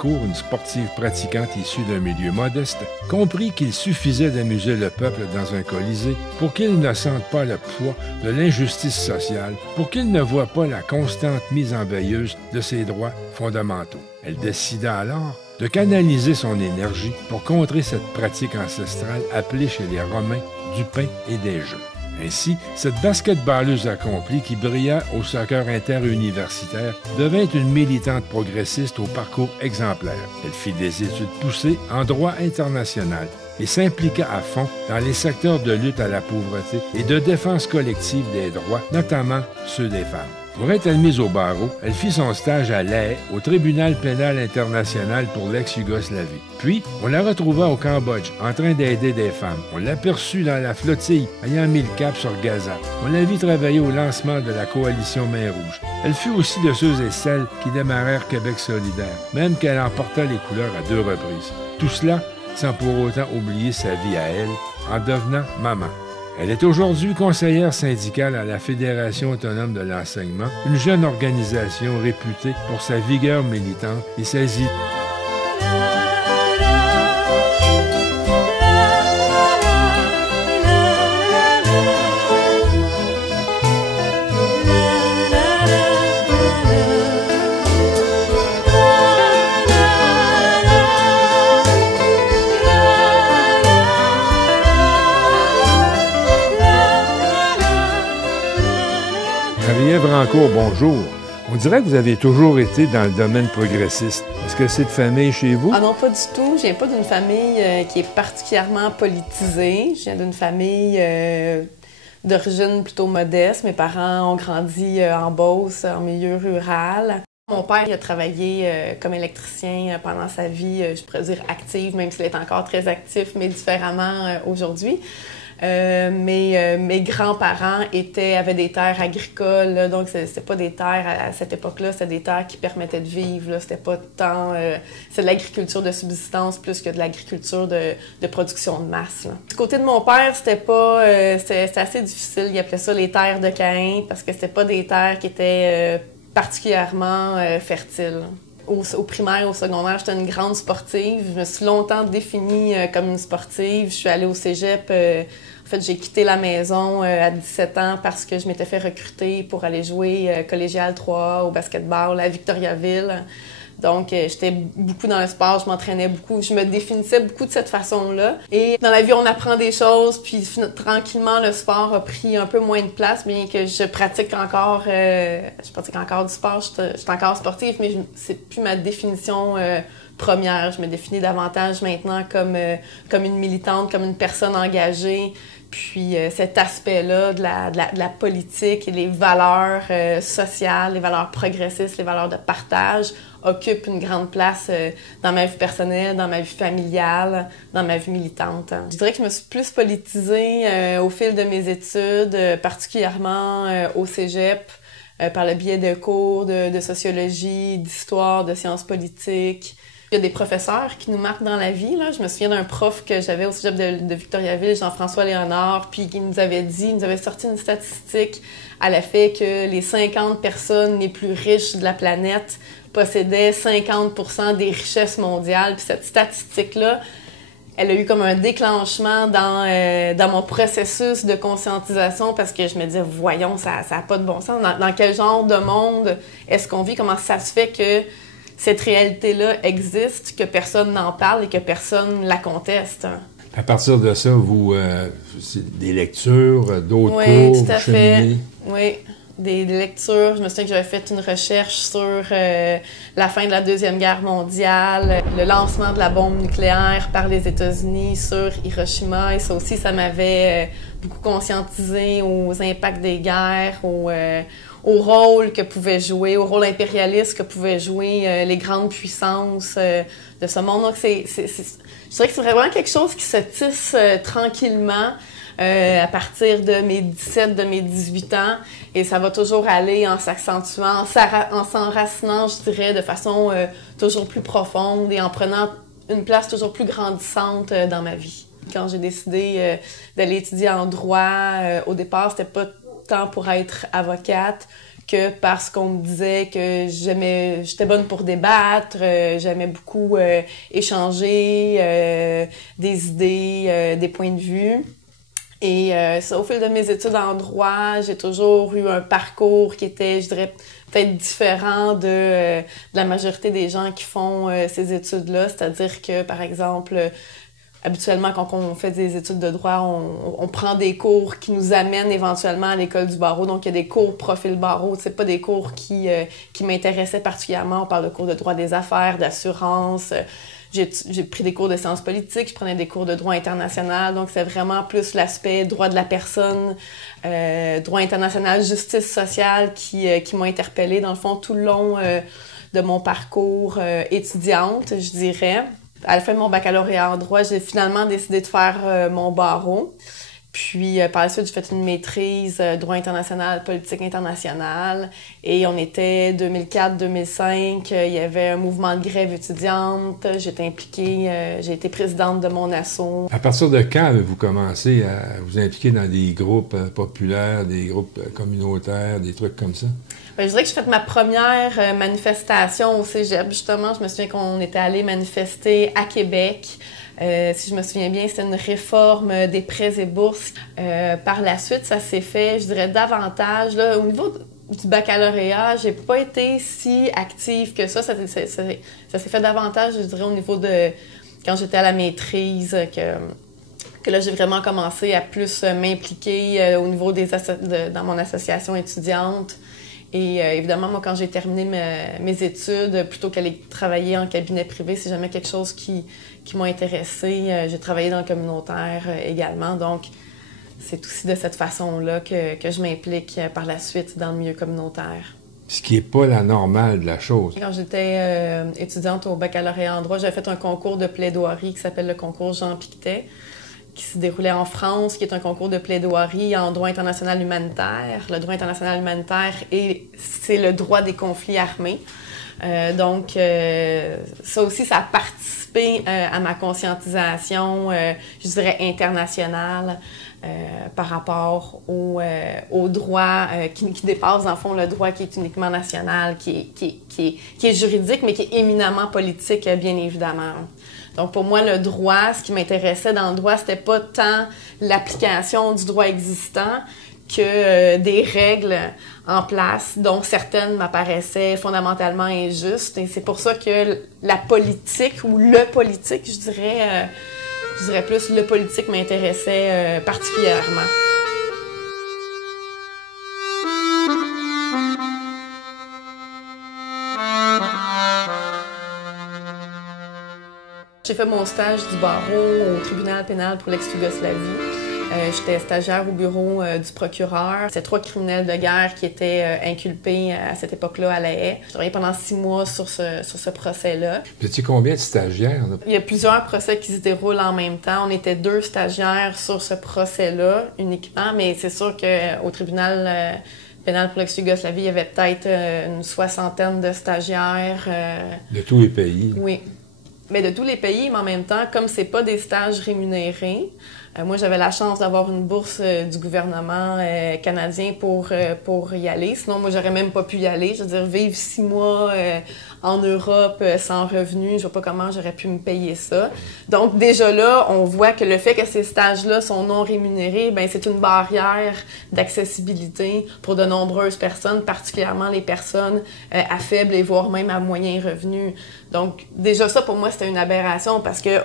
Vrancourt, une sportive pratiquante issue d'un milieu modeste, comprit qu'il suffisait d'amuser le peuple dans un colisée pour qu'il ne sente pas le poids de l'injustice sociale, pour qu'il ne voie pas la constante mise en veilleuse de ses droits fondamentaux. Elle décida alors de canaliser son énergie pour contrer cette pratique ancestrale appelée chez les Romains du pain et des jeux. Ainsi, cette basketballeuse accomplie qui brilla au soccer interuniversitaire devint une militante progressiste au parcours exemplaire. Elle fit des études poussées en droit international et s'impliqua à fond dans les secteurs de lutte à la pauvreté et de défense collective des droits, notamment ceux des femmes. Pour être admise au barreau, elle fit son stage à La Haye, au tribunal pénal international pour l'ex-Yougoslavie. Puis, on la retrouva au Cambodge, en train d'aider des femmes. On l'aperçut dans la flottille, ayant mis le cap sur Gaza. On la vit travailler au lancement de la coalition Main Rouge. Elle fut aussi de ceux et celles qui démarrèrent Québec solidaire, même qu'elle emporta les couleurs à 2 reprises. Tout cela sans pour autant oublier sa vie à elle, en devenant maman. Elle est aujourd'hui conseillère syndicale à la Fédération autonome de l'enseignement, une jeune organisation réputée pour sa vigueur militante et ses idées. Marie-Ève Rancourt, bonjour. On dirait que vous avez toujours été dans le domaine progressiste. Est-ce que c'est de famille chez vous? Ah non, pas du tout. Je viens pas d'une famille qui est particulièrement politisée. Je viens d'une famille d'origine plutôt modeste. Mes parents ont grandi en Beauce, en milieu rural. Mon père il a travaillé comme électricien pendant sa vie, je pourrais dire active, même s'il est encore très actif, mais différemment aujourd'hui. Mes grands-parents avaient des terres agricoles, là, donc c'était pas des terres à cette époque-là, c'était des terres qui permettaient de vivre. C'était pas tant... c'est de l'agriculture de subsistance plus que de l'agriculture de production de masse. Là. Du côté de mon père, c'était assez difficile. Il appelait ça les terres de Caïn parce que c'était pas des terres qui étaient particulièrement fertiles. Au primaire, au secondaire, j'étais une grande sportive. Je me suis longtemps définie comme une sportive. Je suis allée au cégep. En fait, j'ai quitté la maison à 17 ans parce que je m'étais fait recruter pour aller jouer collégial 3A au basketball à Victoriaville. Donc, j'étais beaucoup dans le sport, je m'entraînais beaucoup, je me définissais beaucoup de cette façon-là. Et dans la vie, on apprend des choses, puis tranquillement, le sport a pris un peu moins de place, bien que je pratique encore du sport, je suis encore sportive, mais c'est plus ma définition première. Je me définis davantage maintenant comme une militante, comme une personne engagée. Puis cet aspect-là de la politique et les valeurs sociales, les valeurs progressistes, les valeurs de partage occupe une grande place dans ma vie personnelle, dans ma vie familiale, dans ma vie militante. Je dirais que je me suis plus politisée au fil de mes études, particulièrement au cégep, par le biais de cours de sociologie, d'histoire, de sciences politiques. Il y a des professeurs qui nous marquent dans la vie. Là. Je me souviens d'un prof que j'avais au cégep de Victoriaville, Jean-François Léonard, puis qui nous avait sorti une statistique à l'effet que les 50 personnes les plus riches de la planète possédaient 50% des richesses mondiales. Puis cette statistique-là, elle a eu comme un déclenchement dans mon processus de conscientisation parce que je me disais, voyons, ça n'a pas de bon sens. Dans quel genre de monde est-ce qu'on vit? Comment ça se fait que cette réalité-là existe, que personne n'en parle et que personne la conteste? À partir de ça, c'est des lectures, d'autres cours, oui, tout à fait. cheminez. Oui, des lectures. Je me souviens que j'avais fait une recherche sur la fin de la Deuxième Guerre mondiale, le lancement de la bombe nucléaire par les États-Unis sur Hiroshima. Et ça aussi, ça m'avait beaucoup conscientisé aux impacts des guerres, au rôle que pouvaient jouer, au rôle impérialiste que pouvaient jouer les grandes puissances de ce monde. Donc, je dirais que c'est vraiment quelque chose qui se tisse tranquillement à partir de mes 17, de mes 18 ans. Et ça va toujours aller en s'accentuant, en s'enracinant, je dirais, de façon toujours plus profonde et en prenant une place toujours plus grandissante dans ma vie. Quand j'ai décidé d'aller étudier en droit, au départ, c'était pas tant pour être avocate que parce qu'on me disait que j'étais bonne pour débattre, j'aimais beaucoup échanger des idées, des points de vue. Et ça, au fil de mes études en droit, j'ai toujours eu un parcours qui était, je dirais, peut-être différent de la majorité des gens qui font ces études-là. C'est-à-dire que, par exemple, habituellement, quand on fait des études de droit, on prend des cours qui nous amènent éventuellement à l'école du barreau. Donc, il y a des cours profil barreau. C'est pas des cours qui m'intéressaient particulièrement. On parle de cours de droit des affaires, d'assurance. J'ai pris des cours de sciences politiques, je prenais des cours de droit international. Donc, c'est vraiment plus l'aspect droit de la personne, droit international, justice sociale qui m'ont interpellée, dans le fond, tout le long de mon parcours étudiante, je dirais. À la fin de mon baccalauréat en droit, j'ai finalement décidé de faire mon barreau. Puis, par la suite, j'ai fait une maîtrise droit international, politique internationale. Et on était 2004-2005, il y avait un mouvement de grève étudiante. J'étais impliquée, j'ai été présidente de mon asso. À partir de quand avez-vous commencé à vous impliquer dans des groupes populaires, des groupes communautaires, des trucs comme ça? Bien, je dirais que j'ai fait ma première manifestation au cégep, justement. Je me souviens qu'on était allé manifester à Québec. Si je me souviens bien, c'était une réforme des prêts et bourses. Par la suite, ça s'est fait, je dirais, davantage. Là, au niveau du baccalauréat, j'ai pas été si active que ça. Ça s'est fait davantage, je dirais, au niveau de quand j'étais à la maîtrise, que là, j'ai vraiment commencé à plus m'impliquer au niveau dans mon association étudiante. Et évidemment, moi, quand j'ai terminé mes études, plutôt qu'aller travailler en cabinet privé, c'est jamais quelque chose qui m'a intéressée. J'ai travaillé dans le communautaire également, donc c'est aussi de cette façon-là que je m'implique par la suite dans le milieu communautaire. Ce qui n'est pas la normale de la chose. Quand j'étais étudiante au baccalauréat en droit, j'avais fait un concours de plaidoirie qui s'appelle le concours Jean Pictet, qui se déroulait en France, qui est un concours de plaidoirie en droit international humanitaire. Le droit international humanitaire, c'est le droit des conflits armés. Donc, ça aussi, ça a participé à ma conscientisation, je dirais, internationale par rapport au droit qui dépasse, dans le fond, le droit qui est uniquement national, qui est juridique, mais qui est éminemment politique, bien évidemment. Donc, pour moi, le droit, ce qui m'intéressait dans le droit, c'était pas tant l'application du droit existant que des règles en place, dont certaines m'apparaissaient fondamentalement injustes. Et c'est pour ça que la politique, ou le politique, je dirais plus le politique m'intéressait particulièrement. J'ai fait mon stage du barreau au tribunal pénal pour l'ex-Yougoslavie. J'étais stagiaire au bureau du procureur. C'était 3 criminels de guerre qui étaient inculpés à cette époque-là à La Haye. J'ai travaillé pendant 6 mois sur ce procès-là. Vous étiez combien de stagiaires, là? Il y a plusieurs procès qui se déroulent en même temps. On était 2 stagiaires sur ce procès-là uniquement, mais c'est sûr qu'au tribunal pénal pour l'ex-Yougoslavie, il y avait peut-être une 60aine de stagiaires. De tous les pays? Oui. Mais de tous les pays, mais en même temps, comme c'est pas des stages rémunérés, moi, j'avais la chance d'avoir une bourse du gouvernement canadien pour y aller. Sinon, moi, j'aurais même pas pu y aller. Je veux dire, vivre 6 mois en Europe sans revenu, je vois pas comment j'aurais pu me payer ça. Donc, déjà là, on voit que le fait que ces stages-là sont non rémunérés, ben c'est une barrière d'accessibilité pour de nombreuses personnes, particulièrement les personnes à faible et voire même à moyen revenu. Donc, déjà ça, pour moi, c'était une aberration parce que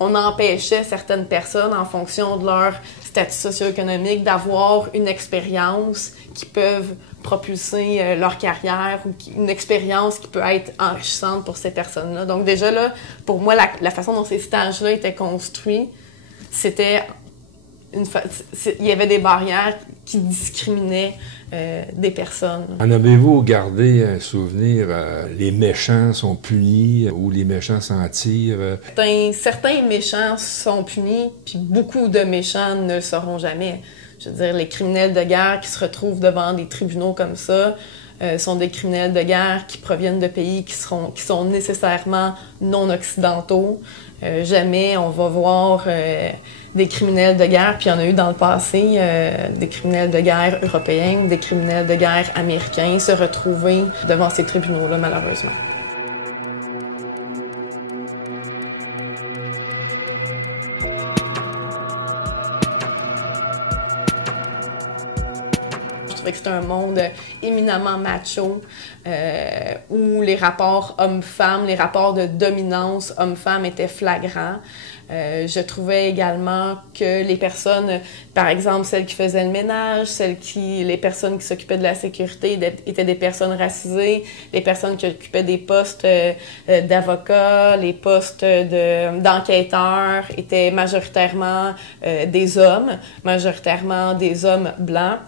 on empêchait certaines personnes, en fonction de leur statut socio-économique, d'avoir une expérience qui peut propulser leur carrière ou une expérience qui peut être enrichissante pour ces personnes-là. Donc déjà là, pour moi, la façon dont ces stages-là étaient construits, c'était il y avait des barrières qui discriminaient des personnes. En avez-vous gardé un souvenir, les méchants sont punis ou les méchants s'en tirent? Certains méchants sont punis, puis beaucoup de méchants ne le seront jamais. Je veux dire, les criminels de guerre qui se retrouvent devant des tribunaux comme ça, sont des criminels de guerre qui proviennent de pays qui sont nécessairement non occidentaux. Jamais on va voir des criminels de guerre, puis il y en a eu dans le passé, des criminels de guerre européens, des criminels de guerre américains se retrouver devant ces tribunaux-là, malheureusement. Je trouvais que c'était un monde éminemment macho, où les rapports hommes-femmes, les rapports de dominance hommes-femmes étaient flagrants. Je trouvais également que les personnes, par exemple celles qui faisaient le ménage, les personnes qui s'occupaient de la sécurité étaient des personnes racisées, les personnes qui occupaient des postes d'avocats, les postes d'enquêteurs étaient majoritairement des hommes blancs.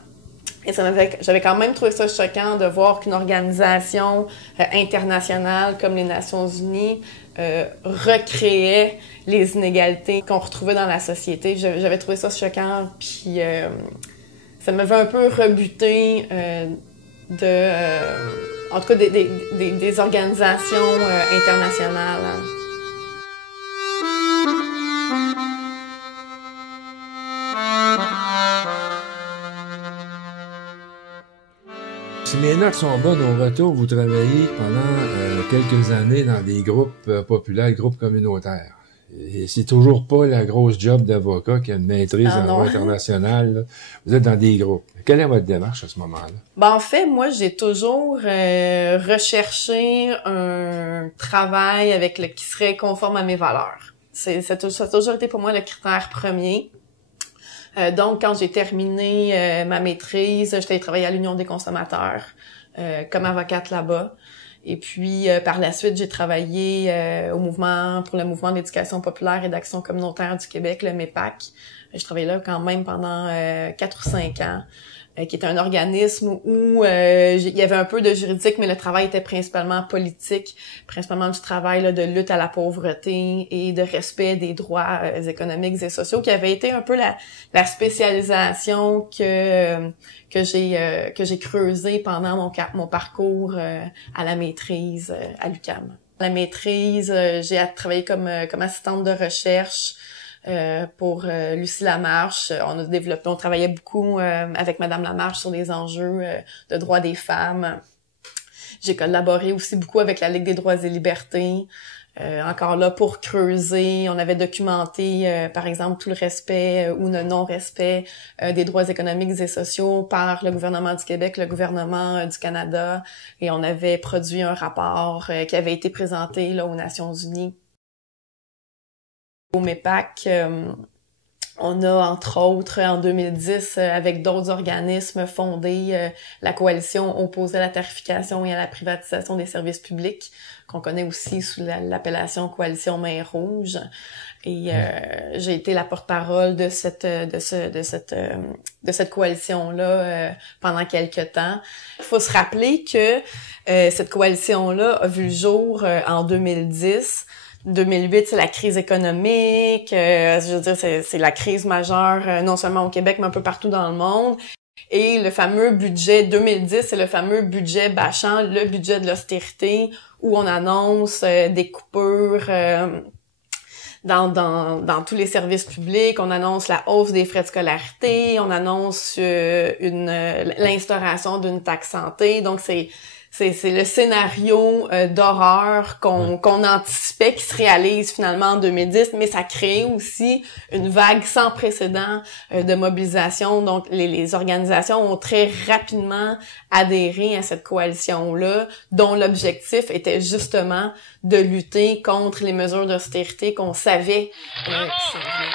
Et j'avais quand même trouvé ça choquant de voir qu'une organisation internationale comme les Nations Unies recréait les inégalités qu'on retrouvait dans la société. J'avais trouvé ça choquant, puis ça m'avait un peu rebuté en tout cas des organisations internationales. Hein. Si mes notes sont bonnes au retour, vous travaillez pendant quelques années dans des groupes populaires, groupes communautaires. Et c'est toujours pas la grosse job d'avocat qui a une maîtrise en droit international. Là. Vous êtes dans des groupes. Quelle est votre démarche à ce moment-là? Ben, en fait, moi, j'ai toujours recherché un travail qui serait conforme à mes valeurs. Ça a toujours été pour moi le critère premier. Donc, quand j'ai terminé ma maîtrise, j'étais allée travailler à l'Union des consommateurs comme avocate là-bas. Et puis, par la suite, j'ai travaillé pour le mouvement d'éducation populaire et d'action communautaire du Québec, le MEPAC. Je travaillais là quand même pendant 4 ou 5 ans, qui était un organisme où il y avait un peu de juridique, mais le travail était principalement politique, principalement du travail là, de lutte à la pauvreté et de respect des droits économiques et sociaux, qui avait été un peu la spécialisation que j'ai creusée pendant mon parcours à la maîtrise à l'UQAM. La maîtrise, j'ai travaillé comme assistante de recherche pour Lucie Lamarche. On travaillait beaucoup avec Madame Lamarche sur des enjeux de droits des femmes. J'ai collaboré aussi beaucoup avec la Ligue des droits et libertés. Encore là, pour creuser, on avait documenté, par exemple, tout le respect ou le non-respect des droits économiques et sociaux par le gouvernement du Québec, le gouvernement du Canada, et on avait produit un rapport qui avait été présenté là aux Nations Unies. Au MEPAC, on a, entre autres, en 2010, avec d'autres organismes, fondé la coalition opposée à la tarification et à la privatisation des services publics, qu'on connaît aussi sous l'appellation Coalition Main Rouge. Et j'ai été la porte-parole de cette coalition-là pendant quelques temps. Il faut se rappeler que cette coalition-là a vu le jour en 2010. 2008, c'est la crise économique, je veux dire, c'est la crise majeure, non seulement au Québec, mais un peu partout dans le monde. Et le fameux budget 2010, c'est le fameux budget bâchant, le budget de l'austérité, où on annonce des coupures dans tous les services publics, on annonce la hausse des frais de scolarité, on annonce l'instauration d'une taxe santé. Donc, c'est le scénario d'horreur qu'on anticipait qui se réalise finalement en 2010, mais ça crée aussi une vague sans précédent de mobilisation. Donc, les organisations ont très rapidement adhéré à cette coalition-là, dont l'objectif était justement de lutter contre les mesures d'austérité qu'on savait qui s'en venaient.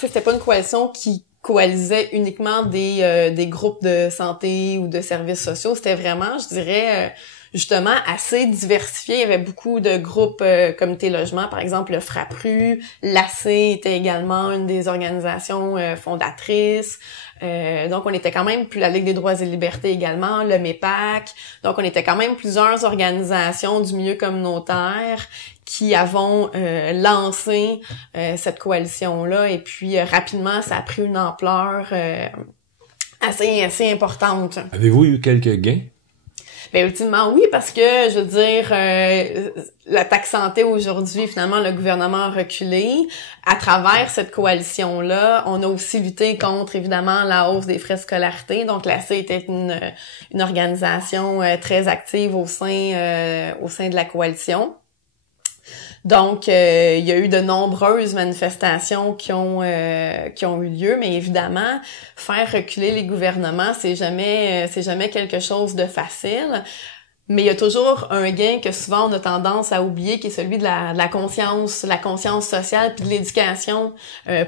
C'était pas une coalition qui coalisait uniquement des groupes de santé ou de services sociaux. C'était vraiment, je dirais, justement assez diversifié. Il y avait beaucoup de groupes comité logement, par exemple le FRAPRU, l'AC était également une des organisations fondatrices. Donc on était quand même plus la Ligue des droits et libertés également, le MEPAC. Donc on était quand même plusieurs organisations du milieu communautaire qui avons lancé cette coalition-là. Et puis rapidement, ça a pris une ampleur assez importante. Avez-vous eu quelques gains? Ben ultimement oui, parce que je veux dire la taxe santé aujourd'hui, finalement le gouvernement a reculé. À travers cette coalition-là, on a aussi lutté contre évidemment la hausse des frais de scolarité. Donc l'AC était une organisation très active au sein de la coalition. Donc, il y a eu de nombreuses manifestations qui ont eu lieu, mais évidemment, faire reculer les gouvernements, c'est jamais quelque chose de facile. Mais il y a toujours un gain que souvent on a tendance à oublier, qui est celui de la conscience sociale puis de l'éducation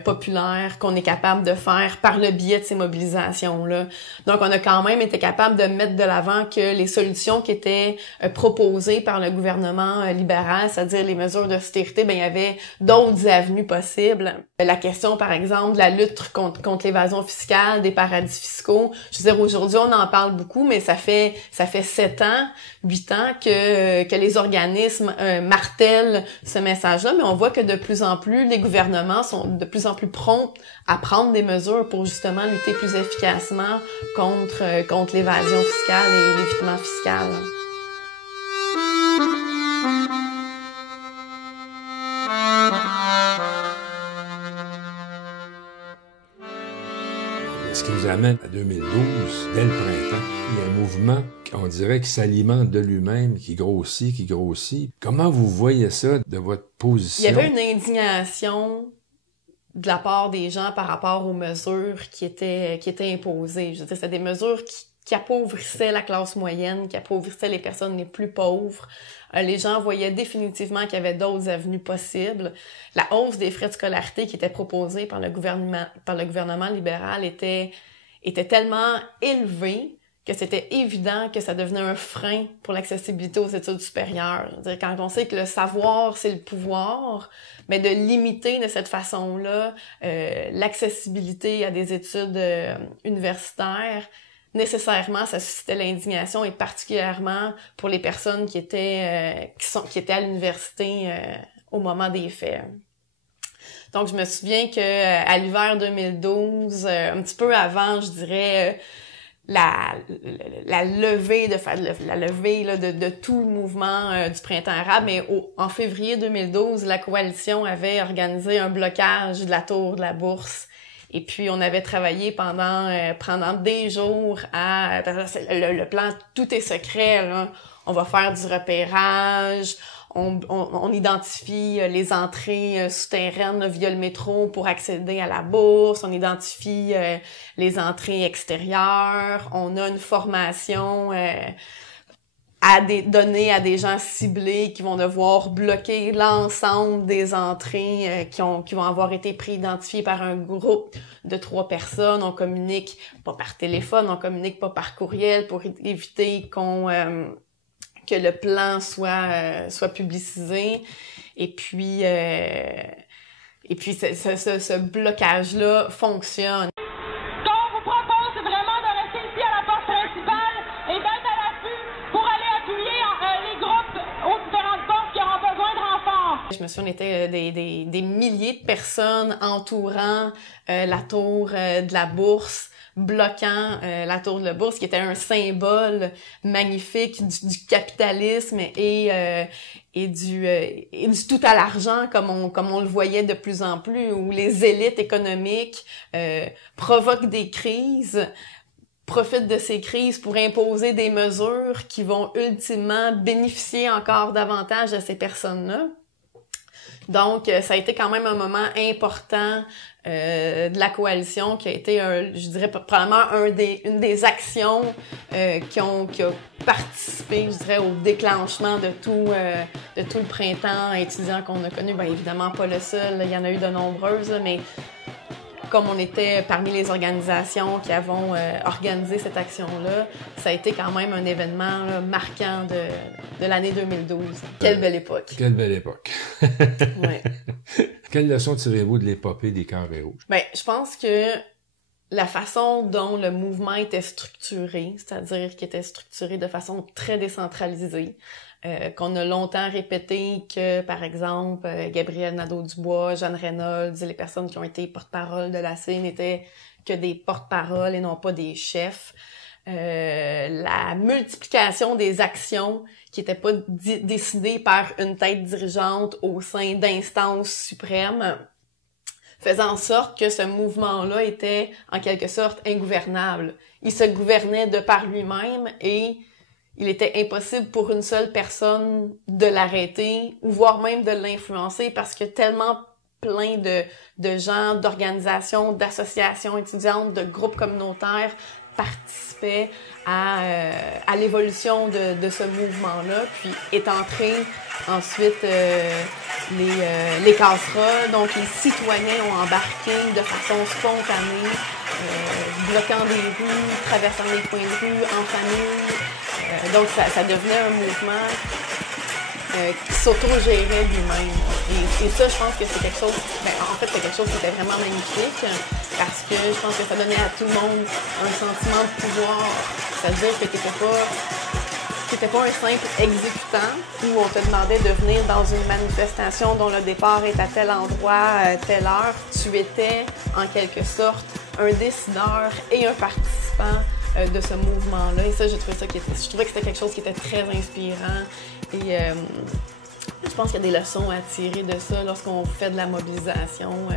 populaire qu'on est capable de faire par le biais de ces mobilisations-là. Donc, on a quand même été capable de mettre de l'avant que les solutions qui étaient proposées par le gouvernement libéral, c'est-à-dire les mesures d'austérité, ben il y avait d'autres avenues possibles. La question, par exemple, de la lutte contre l'évasion fiscale, des paradis fiscaux. Je veux dire, aujourd'hui, on en parle beaucoup, mais ça fait 8 ans que les organismes martèlent ce message-là, mais on voit que de plus en plus, les gouvernements sont de plus en plus prompts à prendre des mesures pour justement lutter plus efficacement contre l'évasion fiscale et l'évitement fiscal. Ce qui nous amène à 2012, dès le printemps, il y a un mouvement, on dirait, qui s'alimente de lui-même, qui grossit. Comment vous voyez ça de votre position? Il y avait une indignation de la part des gens par rapport aux mesures qui étaient imposées. Je veux dire, c'était des mesures qui appauvrissaient la classe moyenne, qui appauvrissaient les personnes les plus pauvres. Les gens voyaient définitivement qu'il y avait d'autres avenues possibles. La hausse des frais de scolarité qui était proposée par le gouvernement libéral était tellement élevée que c'était évident que ça devenait un frein pour l'accessibilité aux études supérieures. Je veux dire, quand on sait que le savoir, c'est le pouvoir, mais de limiter de cette façon-là l'accessibilité à des études universitaires, nécessairement, ça suscitait l'indignation, et particulièrement pour les personnes qui étaient à l'université au moment des faits. Donc, je me souviens que à l'hiver 2012, un petit peu avant, je dirais, la levée là, de tout le mouvement du printemps arabe, mais en février 2012, la coalition avait organisé un blocage de la tour de la Bourse. Et puis, on avait travaillé pendant des jours le plan, tout est secret, là. On va faire du repérage, on identifie les entrées souterraines via le métro pour accéder à la bourse, on identifie les entrées extérieures, on a une formation donner à des gens ciblés qui vont devoir bloquer l'ensemble des entrées qui vont avoir été préidentifiées par un groupe de 3 personnes. On communique pas par téléphone, on communique pas par courriel pour éviter que le plan soit publicisé. Et puis ce blocage-là fonctionne. Je me souviens, on était des milliers de personnes entourant la tour de la Bourse, bloquant la tour de la Bourse, qui était un symbole magnifique du capitalisme et du tout à l'argent, comme on le voyait de plus en plus, où les élites économiques provoquent des crises, profitent de ces crises pour imposer des mesures qui vont ultimement bénéficier encore davantage de ces personnes-là. Donc, ça a été quand même un moment important de la coalition qui a été, je dirais, probablement une des actions qui a participé, je dirais, au déclenchement de tout le printemps étudiant qu'on a connu. Bien, évidemment, pas le seul, il y en a eu de nombreuses, mais comme on était parmi les organisations qui avons organisé cette action-là, ça a été quand même un événement là, marquant de l'année 2012. Quelle belle époque! Quelle belle époque! Ouais. Quelle leçon tirez-vous de l'épopée des Carrés rouges? Ben, je pense que la façon dont le mouvement était structuré, c'est-à-dire qu'il était structuré de façon très décentralisée, qu'on a longtemps répété que, par exemple, Gabriel Nadeau-Dubois, Jeanne Reynolds, les personnes qui ont été porte-parole de la CIE n'étaient que des porte-paroles et non pas des chefs. La multiplication des actions qui n'étaient pas décidées par une tête dirigeante au sein d'instances suprêmes, faisant en sorte que ce mouvement-là était, en quelque sorte, ingouvernable. Il se gouvernait de par lui-même et il était impossible pour une seule personne de l'arrêter ou voire même de l'influencer parce que tellement plein de gens, d'organisations, d'associations étudiantes, de groupes communautaires participaient à l'évolution de ce mouvement-là, puis est entré ensuite les casseroles, donc les citoyens ont embarqué de façon spontanée, bloquant des rues, traversant les coins de rue, en famille, donc ça devenait un mouvement qui s'auto-gérait lui-même. Et ça, je pense que c'est quelque chose, en fait, c'est quelque chose qui était vraiment magnifique parce que je pense que ça donnait à tout le monde un sentiment de pouvoir. C'est-à-dire que t'étais pas un simple exécutant où on te demandait de venir dans une manifestation dont le départ est à tel endroit, telle heure. Tu étais, en quelque sorte, un décideur et un participant de ce mouvement-là. Et ça, je trouvais que c'était quelque chose qui était très inspirant. Et je pense qu'il y a des leçons à tirer de ça lorsqu'on fait de la mobilisation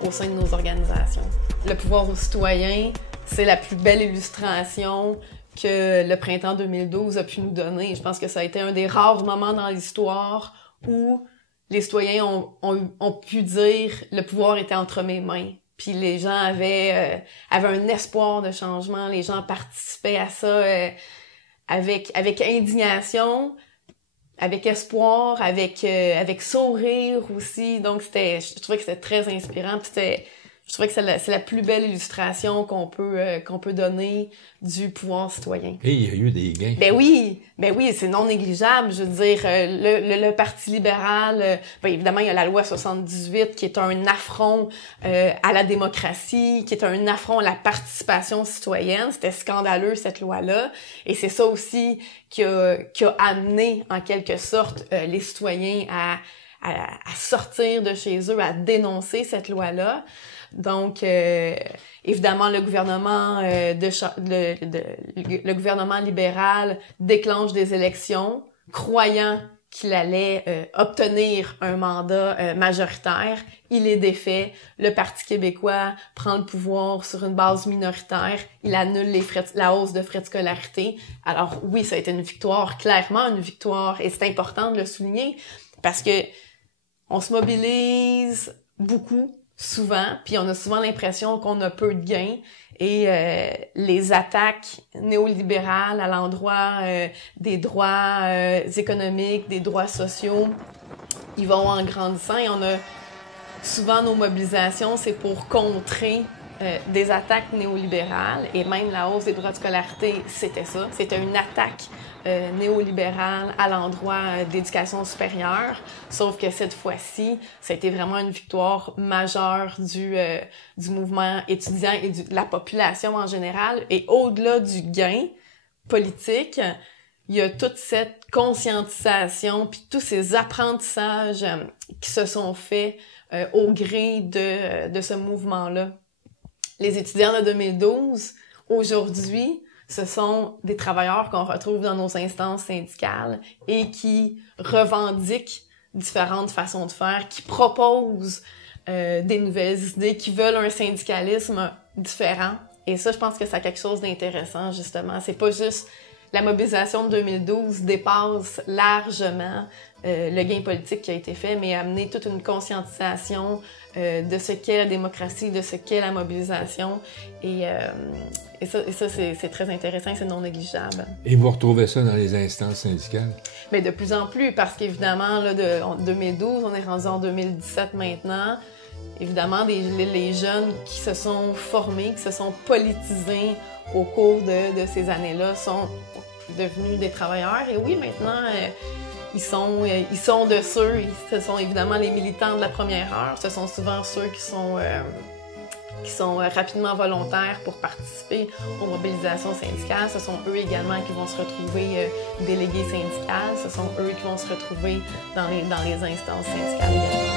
au sein de nos organisations. Le pouvoir aux citoyens, c'est la plus belle illustration que le printemps 2012 a pu nous donner. Je pense que ça a été un des rares moments dans l'histoire où les citoyens ont pu dire « le pouvoir était entre mes mains ». Puis les gens avaient un espoir de changement, les gens participaient à ça avec indignation, avec espoir, avec sourire aussi. Donc je trouvais que c'était très inspirant. Puis je trouvais que c'est la plus belle illustration qu'on peut donner du pouvoir citoyen. Et il y a eu des gains. Ben oui, c'est non négligeable. Je veux dire, le Parti libéral, évidemment, il y a la loi 78 qui est un affront à la démocratie, qui est un affront à la participation citoyenne. C'était scandaleux, cette loi-là. Et c'est ça aussi qui a amené, en quelque sorte, les citoyens à sortir de chez eux, à dénoncer cette loi-là. Donc, évidemment, le gouvernement le gouvernement libéral déclenche des élections, croyant qu'il allait obtenir un mandat majoritaire. Il est défait. Le Parti québécois prend le pouvoir sur une base minoritaire. Il annule la hausse de frais de scolarité. Alors oui, ça a été une victoire, clairement une victoire, et c'est important de le souligner parce que on se mobilise beaucoup, souvent, puis on a souvent l'impression qu'on a peu de gains. Et les attaques néolibérales à l'endroit des droits économiques, des droits sociaux, ils vont en grandissant. Et on a souvent nos mobilisations, c'est pour contrer des attaques néolibérales. Et même la hausse des droits de scolarité, c'était ça. C'était une attaque néolibérale à l'endroit d'éducation supérieure. Sauf que cette fois-ci, ça a été vraiment une victoire majeure du mouvement étudiant et de la population en général. Et au-delà du gain politique, il y a toute cette conscientisation puis tous ces apprentissages qui se sont faits au gré de ce mouvement-là. Les étudiants de 2012, aujourd'hui, ce sont des travailleurs qu'on retrouve dans nos instances syndicales et qui revendiquent différentes façons de faire, qui proposent des nouvelles idées, qui veulent un syndicalisme différent. Et ça, je pense que c'est quelque chose d'intéressant, justement. C'est pas juste... La mobilisation de 2012 dépasse largement le gain politique qui a été fait, mais a amené toute une conscientisation de ce qu'est la démocratie, de ce qu'est la mobilisation. Et ça c'est très intéressant et c'est non négligeable. Et vous retrouvez ça dans les instances syndicales? Mais de plus en plus, parce qu'évidemment, là, de 2012, on est rendu en 2017 maintenant. évidemment, les jeunes qui se sont formés, qui se sont politisés au cours de ces années-là sont devenus des travailleurs. Et oui, maintenant, ils sont de ceux, ce sont évidemment les militants de la première heure, ce sont souvent ceux qui sont rapidement volontaires pour participer aux mobilisations syndicales. Ce sont eux également qui vont se retrouver délégués syndicales. Ce sont eux qui vont se retrouver dans les instances syndicales également.